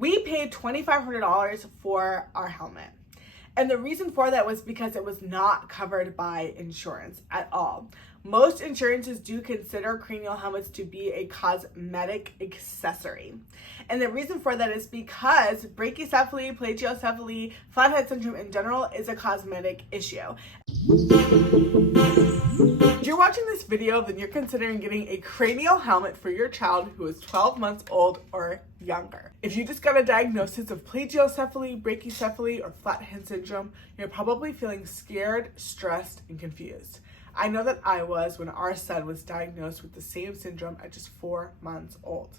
We paid $2,500 for our helmet. And the reason for that was because it was not covered by insurance at all. Most insurances do consider cranial helmets to be a cosmetic accessory. And the reason for that is because brachycephaly, plagiocephaly, flathead syndrome in general is a cosmetic issue. If you're watching this video, then you're considering getting a cranial helmet for your child who is 12 months old or younger. If you just got a diagnosis of plagiocephaly, brachycephaly, or flathead syndrome, you're probably feeling scared, stressed, and confused. I know that I was when our son was diagnosed with the same syndrome at just 4 months old.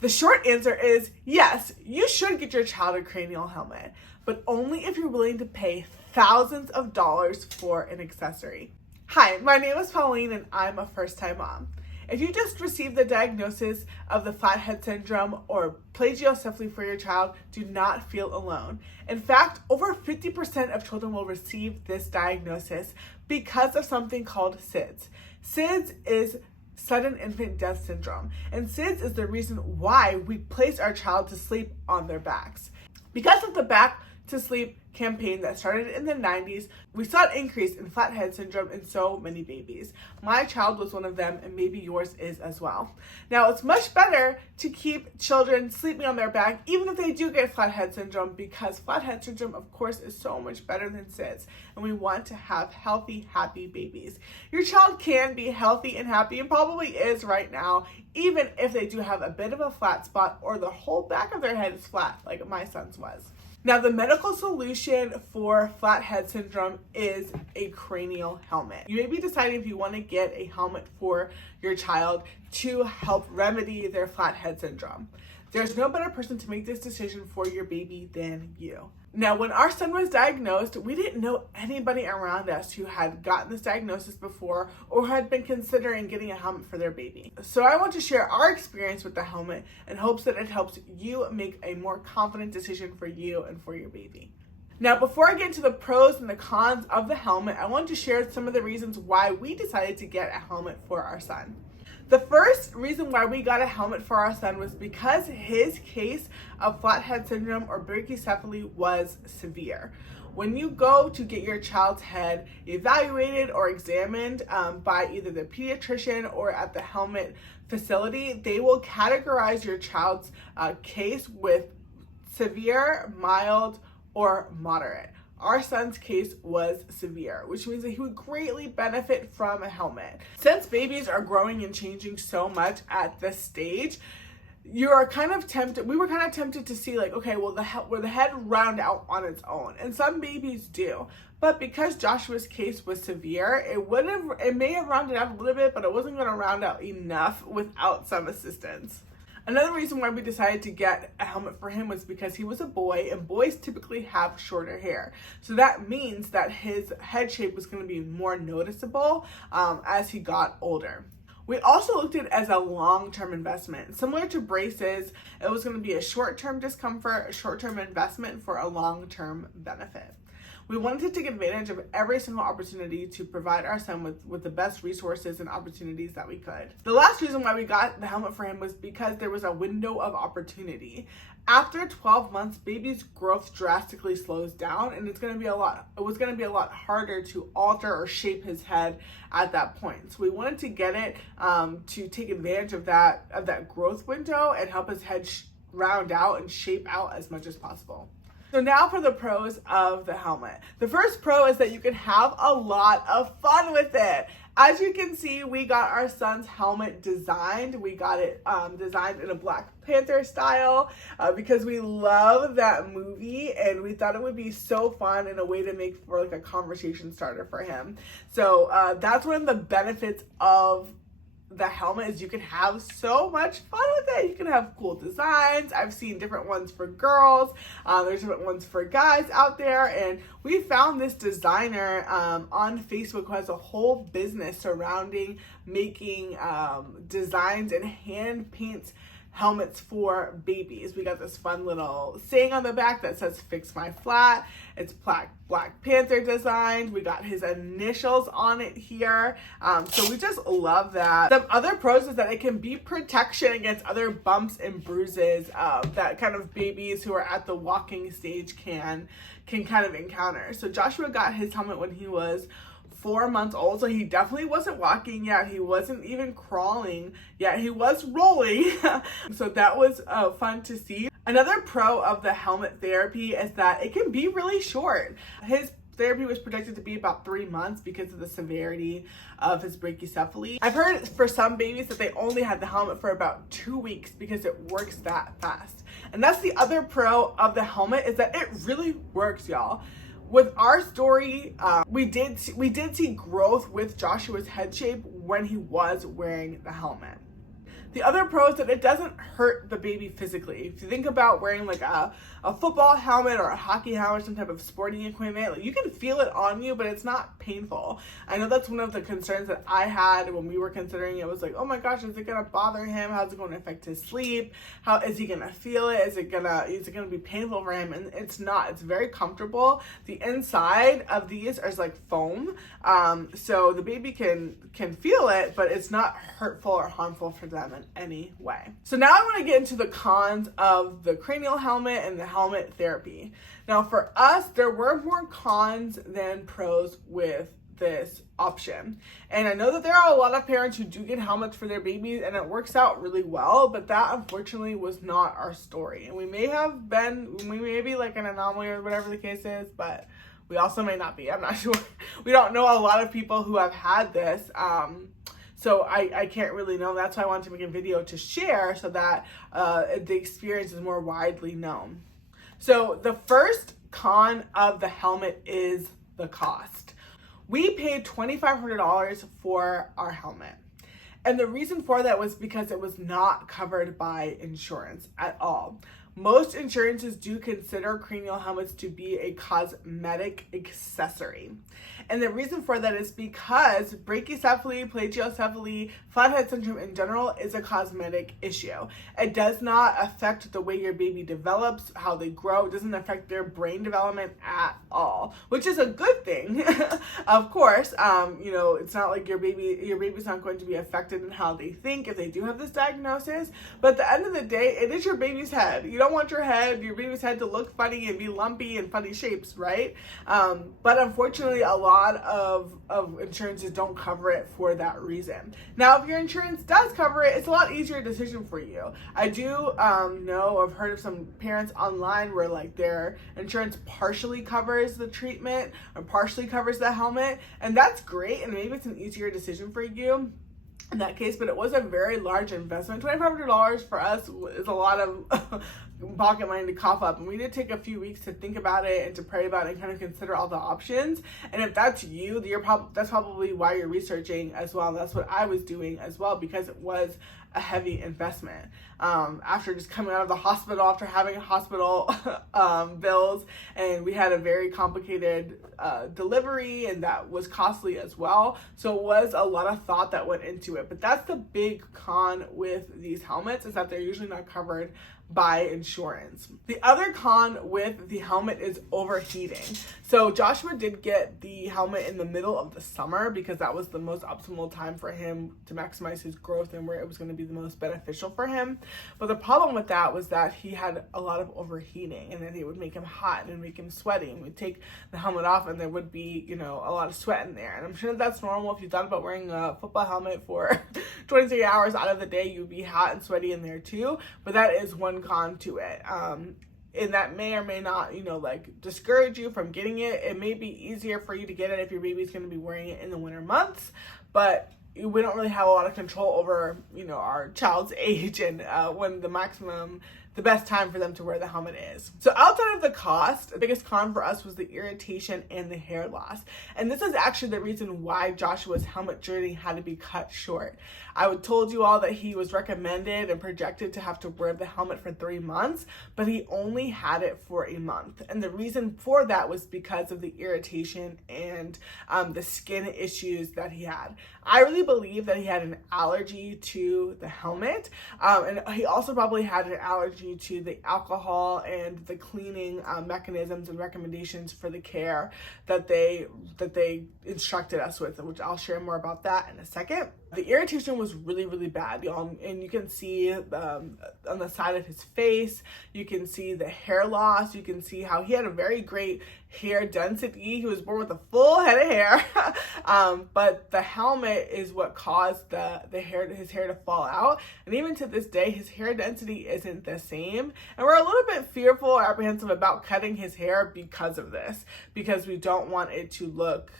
The short answer is yes, you should get your child a cranial helmet, but only if you're willing to pay thousands of dollars for an accessory. Hi, my name is Pauline and I'm a first-time mom. If you just received the diagnosis of the flathead syndrome or plagiocephaly for your child, do not feel alone. In fact, over 50% of children will receive this diagnosis because of something called SIDS. SIDS is sudden infant death syndrome, and SIDS is the reason why we place our child to sleep on their backs. Because of the back to sleep campaign that started in the 90s, we saw an increase in flathead syndrome in so many babies. My child was one of them, and maybe yours is as well. Now, it's much better to keep children sleeping on their back, even if they do get flathead syndrome, because flathead syndrome, of course, is so much better than SIDS, and we want to have healthy, happy babies. Your child can be healthy and happy, and probably is right now, even if they do have a bit of a flat spot or the whole back of their head is flat, like my son's was. Now, the medical solution for flathead syndrome is a cranial helmet. You may be deciding if you want to get a helmet for your child to help remedy their flathead syndrome. There's no better person to make this decision for your baby than you. Now, when our son was diagnosed, we didn't know anybody around us who had gotten this diagnosis before or had been considering getting a helmet for their baby. So I want to share our experience with the helmet in hopes that it helps you make a more confident decision for you and for your baby. Now, before I get into the pros and the cons of the helmet, I want to share some of the reasons why we decided to get a helmet for our son. The first reason why we got a helmet for our son was because his case of flathead syndrome or brachycephaly was severe. When you go to get your child's head evaluated or examined by either the pediatrician or at the helmet facility, they will categorize your child's case with severe, mild, or moderate. Our son's case was severe, which means that he would greatly benefit from a helmet. Since babies are growing and changing so much at this stage, we were kind of tempted to see like, okay, will the head round out on its own? And some babies do. But because Joshua's case was severe, it may have rounded out a little bit, but it wasn't going to round out enough without some assistance. Another reason why we decided to get a helmet for him was because he was a boy, and boys typically have shorter hair. So that means that his head shape was going to be more noticeable as he got older. We also looked at it as a long-term investment. Similar to braces, it was going to be a short-term discomfort, a short-term investment for a long-term benefit. We wanted to take advantage of every single opportunity to provide our son with the best resources and opportunities that we could. The last reason why we got the helmet for him was because there was a window of opportunity. After 12 months, baby's growth drastically slows down, and it was going to be a lot harder to alter or shape his head at that point. So we wanted to get it to take advantage of that growth window and help his head round out and shape out as much as possible. So now for the pros of the helmet. The first pro is that you can have a lot of fun with it. As you can see, we got our son's helmet designed. We got it designed in a Black Panther style because we love that movie, and we thought it would be so fun and a way to make for like a conversation starter for him. So that's one of the benefits of the helmet is you can have so much fun with it. You can have cool designs. I've seen different ones for girls. There's different ones for guys out there. And we found this designer on Facebook who has a whole business surrounding making designs and hand paints helmets for babies. We got this fun little saying on the back that says "Fix My Flat." It's Black Panther designed. We got his initials on it here. So we just love that. Some other pros is that it can be protection against other bumps and bruises that kind of babies who are at the walking stage can kind of encounter. So Joshua got his helmet when he was 4 months old, so he definitely wasn't walking yet. He wasn't even crawling yet. He was rolling. So that was fun to see. Another pro of the helmet therapy is that it can be really short. His therapy was predicted to be about 3 months because of the severity of his brachycephaly. I've heard for some babies that they only had the helmet for about 2 weeks because it works that fast. And that's the other pro of the helmet, is that it really works, y'all. With our story, we did see growth with Joshua's head shape when he was wearing the helmet. The other pro is that it doesn't hurt the baby physically. If you think about wearing like a football helmet or a hockey helmet, some type of sporting equipment, like you can feel it on you, but it's not painful. I know that's one of the concerns that I had when we were considering it. Was like, oh my gosh, is it gonna bother him? How's it going to affect his sleep? How is he gonna feel it? Is it gonna be painful for him? And it's not. It's very comfortable. The inside of these is like foam, so the baby can feel it, but it's not hurtful or harmful for them in any way. So now I want to get into the cons of the cranial helmet and the helmet therapy. Now for us, there were more cons than pros with this option. And I know that there are a lot of parents who do get helmets for their babies and it works out really well, but that unfortunately was not our story. And we may be like an anomaly or whatever the case is, but we also may not be. I'm not sure. We don't know a lot of people who have had this. So I can't really know. That's why I wanted to make a video to share so that the experience is more widely known. So the first con of the helmet is the cost. We paid $2,500 for our helmet. And the reason for that was because it was not covered by insurance at all. Most insurances do consider cranial helmets to be a cosmetic accessory. And the reason for that is because brachycephaly, plagiocephaly, flathead syndrome in general is a cosmetic issue. It does not affect the way your baby develops, how they grow. It doesn't affect their brain development at all, which is a good thing. Of course, it's not like your baby's not going to be affected in how they think if they do have this diagnosis. But at the end of the day, it is your baby's head. You don't want your baby's head to look funny and be lumpy and funny shapes, right? But unfortunately, a lot of insurances don't cover it for that reason. Now, if your insurance does cover it, it's a lot easier decision for you. I do I've heard of some parents online where like their insurance partially covers the treatment or partially covers the helmet, and that's great, and maybe it's an easier decision for you in that case, but it was a very large investment. $2,500 for us is a lot of pocket money to cough up, and we did take a few weeks to think about it and to pray about it and kind of consider all the options. And if that's you, that's probably why you're researching as well. That's what I was doing as well, because it was a heavy investment. After just coming out of the hospital, after having hospital bills, and we had a very complicated delivery, and that was costly as well. So it was a lot of thought that went into it. But that's the big con with these helmets, is that they're usually not covered by insurance. The other con with the helmet is overheating. So Joshua did get the helmet in the middle of the summer because that was the most optimal time for him to maximize his growth and where it was going to be the most beneficial for him. But the problem with that was that he had a lot of overheating, and then it would make him hot and make him sweaty, and we'd take the helmet off and there would be, a lot of sweat in there. And I'm sure that's normal. If you thought about wearing a football helmet for 23 hours out of the day, you'd be hot and sweaty in there too. But that is one con to it. And that may or may not, discourage you from getting it. It may be easier for you to get it if your baby's going to be wearing it in the winter months, but we don't really have a lot of control over, our child's age and when the maximum the best time for them to wear the helmet is. So outside of the cost, the biggest con for us was the irritation and the hair loss. And this is actually the reason why Joshua's helmet journey had to be cut short. I told you all that he was recommended and projected to have to wear the helmet for 3 months, but he only had it for a month. And the reason for that was because of the irritation and the skin issues that he had. I really believe that he had an allergy to the helmet, and he also probably had an allergy to the alcohol and the cleaning mechanisms and recommendations for the care that they instructed us with, which I'll share more about that in a second. The irritation was really, really bad, y'all, and you can see on the side of his face, you can see the hair loss, you can see how he had a very great hair density. He was born with a full head of hair, but the helmet is what caused his hair to fall out. And even to this day, his hair density isn't the same. And we're a little bit fearful or apprehensive about cutting his hair because of this, because we don't want it to look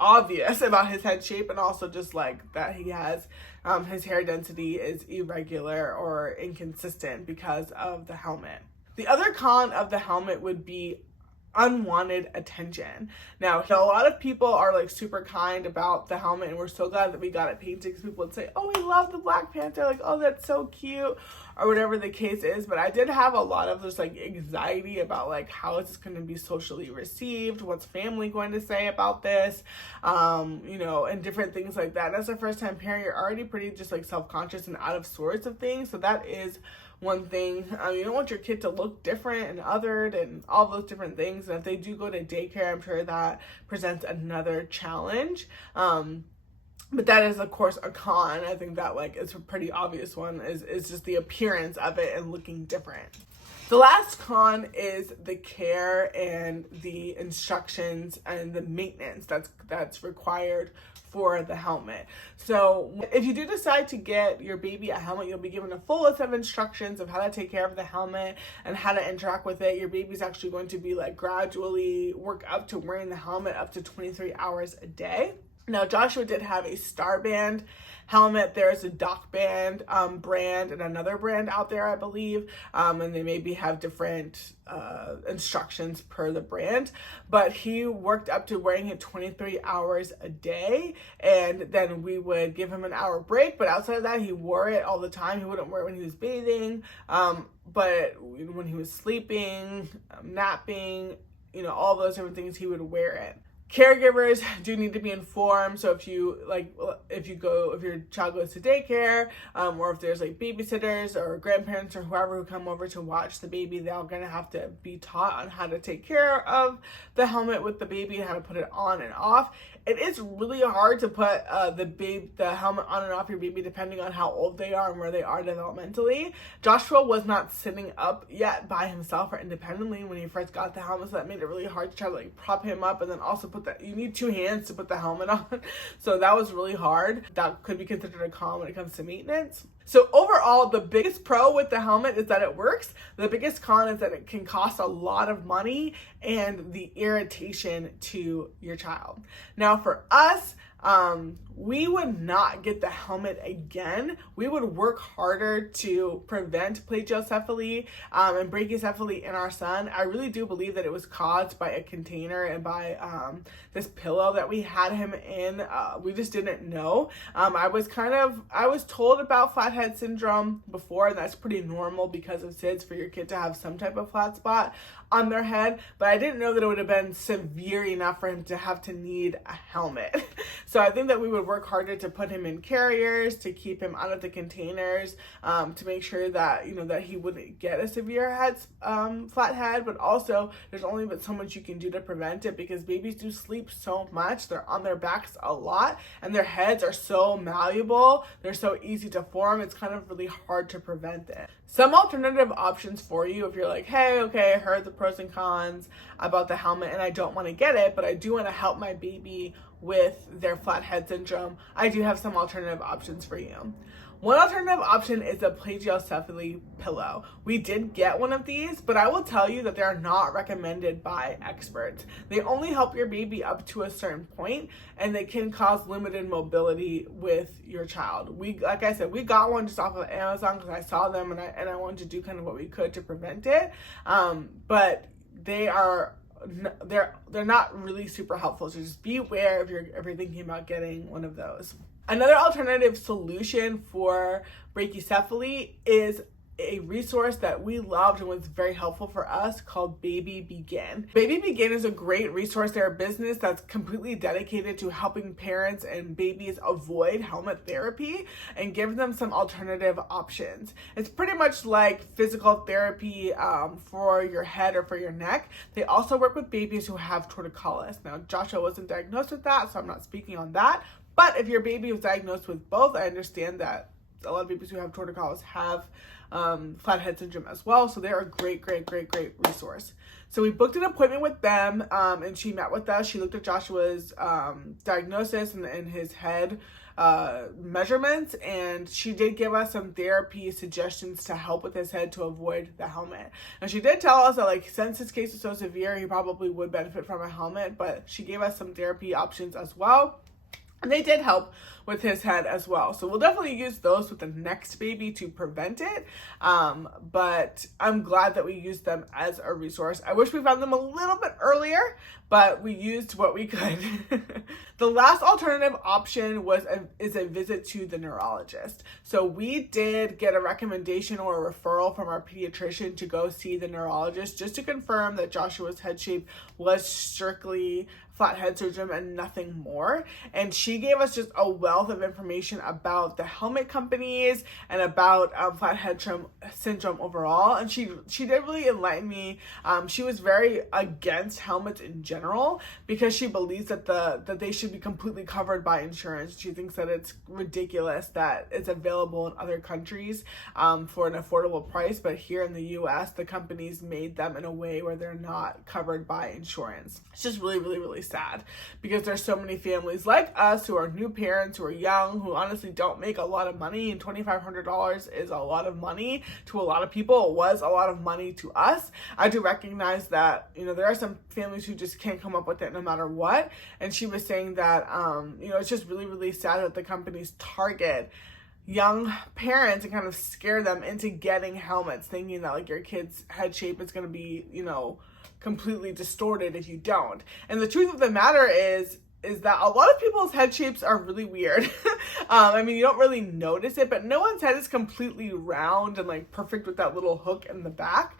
obvious about his head shape, and also just like that he has his hair density is irregular or inconsistent because of the helmet. The other con of the helmet would be unwanted attention. Now, a lot of people are like super kind about the helmet, and we're so glad that we got it painted, because people would say, oh, we love the Black Panther, like, oh, that's so cute, or whatever the case is. But I did have a lot of just like anxiety about like, how is this going to be socially received? What's family going to say about this? And different things like that. And as a first time parent, you're already pretty just like self-conscious and out of sorts of things. So that is one thing. You don't want your kid to look different and othered and all those different things. And if they do go to daycare, I'm sure that presents another challenge. But that is, of course, a con. I think that like it's a pretty obvious one, is just the appearance of it and looking different. The last con is the care and the instructions and the maintenance that's required for the helmet. So if you do decide to get your baby a helmet, you'll be given a full list of instructions of how to take care of the helmet and how to interact with it. Your baby's actually going to be like gradually work up to wearing the helmet up to 23 hours a day. Now, Joshua did have a Star Band helmet. There's a Doc Band brand and another brand out there, I believe, and they maybe have different instructions per the brand, but he worked up to wearing it 23 hours a day, and then we would give him an hour break. But outside of that, he wore it all the time. He wouldn't wear it when he was bathing, but when he was sleeping, napping, all those different things, he would wear it. Caregivers do need to be informed. So if your child goes to daycare, or if there's like babysitters or grandparents or whoever who come over to watch the baby, they're all gonna have to be taught on how to take care of the helmet with the baby and how to put it on and off. It is really hard to put the helmet on and off your baby depending on how old they are and where they are developmentally. Joshua was not sitting up yet by himself or independently when he first got the helmet, so that made it really hard to try to like prop him up and then also you need 2 hands to put the helmet on. So that was really hard. That could be considered a con when it comes to maintenance. So overall, the biggest pro with the helmet is that it works. The biggest con is that it can cost a lot of money and the irritation to your child. Now for us, we would not get the helmet again. We would work harder to prevent plagiocephaly and brachycephaly in our son. I really do believe that it was caused by a container and by this pillow that we had him in. We just didn't know. I was told about flathead syndrome before, and that's pretty normal because of SIDS for your kid to have some type of flat spot on their head, but I didn't know that it would have been severe enough for him to have to need a helmet. So I think that we would work harder to put him in carriers, to keep him out of the containers, to make sure that that he wouldn't get a severe flat head. But also, there's only but so much you can do to prevent it, because babies do sleep so much. They're on their backs a lot, and their heads are so malleable. They're so easy to form. It's kind of really hard to prevent it. Some alternative options for you if you're like, hey, okay, I heard the pros and cons about the helmet and I don't want to get it, but I do want to help my baby with their flathead syndrome. I do have some alternative options for you. One alternative option is a plagiocephaly pillow. We did get one of these, but I will tell you that they are not recommended by experts. They only help your baby up to a certain point, and they can cause limited mobility with your child. Like I said, we got one just off of Amazon because I saw them and I wanted to do kind of what we could to prevent it. But they're not really super helpful, so just be aware if you're thinking about getting one of those. Another alternative solution for brachycephaly is a resource that we loved and was very helpful for us called Baby Begin. Baby Begin is a great resource. They're a business that's completely dedicated to helping parents and babies avoid helmet therapy and give them some alternative options. It's pretty much like physical therapy for your head or for your neck. They also work with babies who have torticollis. Now, Joshua wasn't diagnosed with that, so I'm not speaking on that. But if your baby was diagnosed with both, I understand that a lot of babies who have torticollis have flathead syndrome as well. So they're a great resource. So we booked an appointment with them, and she met with us. She looked at Joshua's diagnosis and his head measurements, and she did give us some therapy suggestions to help with his head to avoid the helmet. And she did tell us that, like, since his case is so severe, he probably would benefit from a helmet, but she gave us some therapy options as well. And they did help with his head as well. So we'll definitely use those with the next baby to prevent it. But I'm glad that we used them as a resource. I wish we found them a little bit earlier, but we used what we could. The last alternative option is a visit to the neurologist. So we did get a recommendation or a referral from our pediatrician to go see the neurologist just to confirm that Joshua's head shape was strictly flathead syndrome and nothing more. And she gave us just a wealth of information about the helmet companies and about flathead syndrome overall. And she did really enlighten me. She was very against helmets in general because she believes that they should be completely covered by insurance. She thinks that it's ridiculous that it's available in other countries for an affordable price, but here in the US, the companies made them in a way where they're not covered by insurance. It's just really sad because there's so many families like us who are new parents, who are young, who honestly don't make a lot of money, and $2,500 is a lot of money to a lot of people. It was a lot of money to us. I do recognize that, there are some families who just can't come up with it no matter what. And she was saying that, it's just really sad that the companies target young parents and kind of scare them into getting helmets, thinking that, like, your kid's head shape is going to be, completely distorted if you don't. And the truth of the matter is that a lot of people's head shapes are really weird. You don't really notice it, but no one's head is completely round and, like, perfect with that little hook in the back.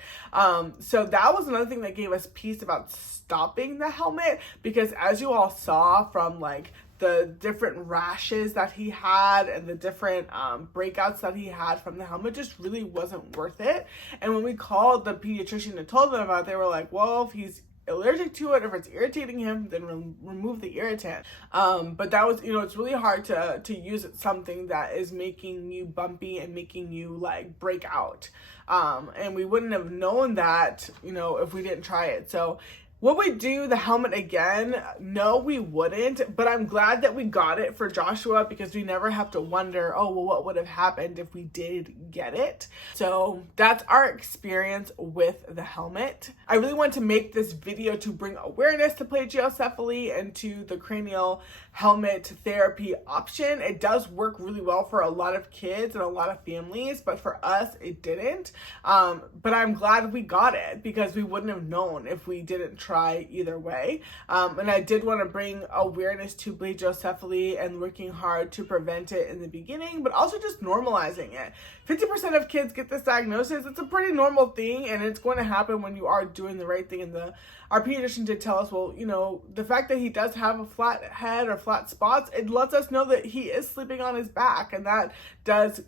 So that was another thing that gave us peace about stopping the helmet, because as you all saw from, like, the different rashes that he had and the different breakouts that he had from the helmet just really wasn't worth it. And when we called the pediatrician and told them about it, they were like, well, if he's allergic to it, if it's irritating him, then remove the irritant. But that was, it's really hard to use something that is making you bumpy and making you, like, break out. And we wouldn't have known that, if we didn't try it. So would we do the helmet again? No, we wouldn't, but I'm glad that we got it for Joshua because we never have to wonder, what would have happened if we did get it? So that's our experience with the helmet. I really want to make this video to bring awareness to plagiocephaly and to the cranial helmet therapy option. It does work really well for a lot of kids and a lot of families, but for us, it didn't. But I'm glad we got it because we wouldn't have known if we didn't try either way. And I did want to bring awareness to plagiocephaly and working hard to prevent it in the beginning, but also just normalizing it. 50% of kids get this diagnosis. It's a pretty normal thing, and it's going to happen when you are doing the right thing. And our pediatrician did tell us, well, the fact that he does have a flat head or flat spots, it lets us know that he is sleeping on his back, and that does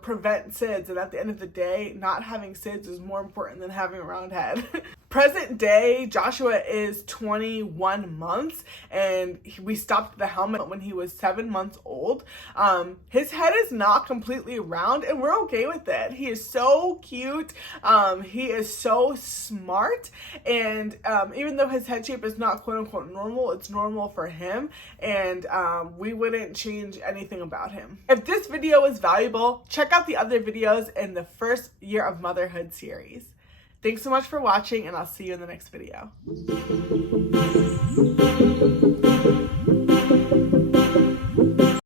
prevent SIDS. And at the end of the day, not having SIDS is more important than having a round head. Present day, Joshua is 21 months, and we stopped the helmet when he was 7 months old. His head is not completely round, and we're okay with it. He is so cute. He is so smart, and even though his head shape is not quote unquote normal, it's normal for him, and we wouldn't change anything about him. If this video was valuable, check out the other videos in the first year of motherhood series. Thanks so much for watching, and I'll see you in the next video.